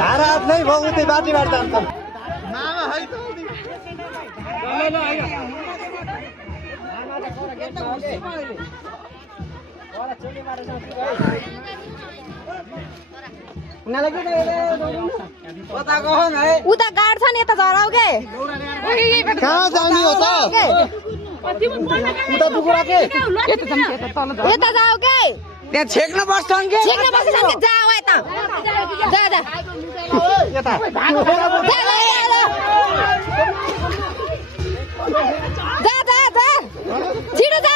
धारा नै भयो उतै बाटीबाट जान्छन् उता गाड छ नि यता झराउ के कहाँ जाने हो त उता डुकुरा के यता जाऊ के त्यहाँ छेक्न बस्छन् के छेक्न बस्छन् के जाऊ यता जा जा यता जा जा जा छिटो जा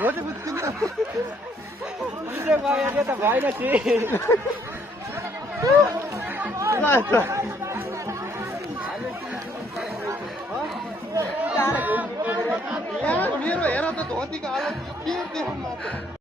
रोटी बुझ्किन्छ त भएन मेरो हेर त धोतीको हालत के देखाउनु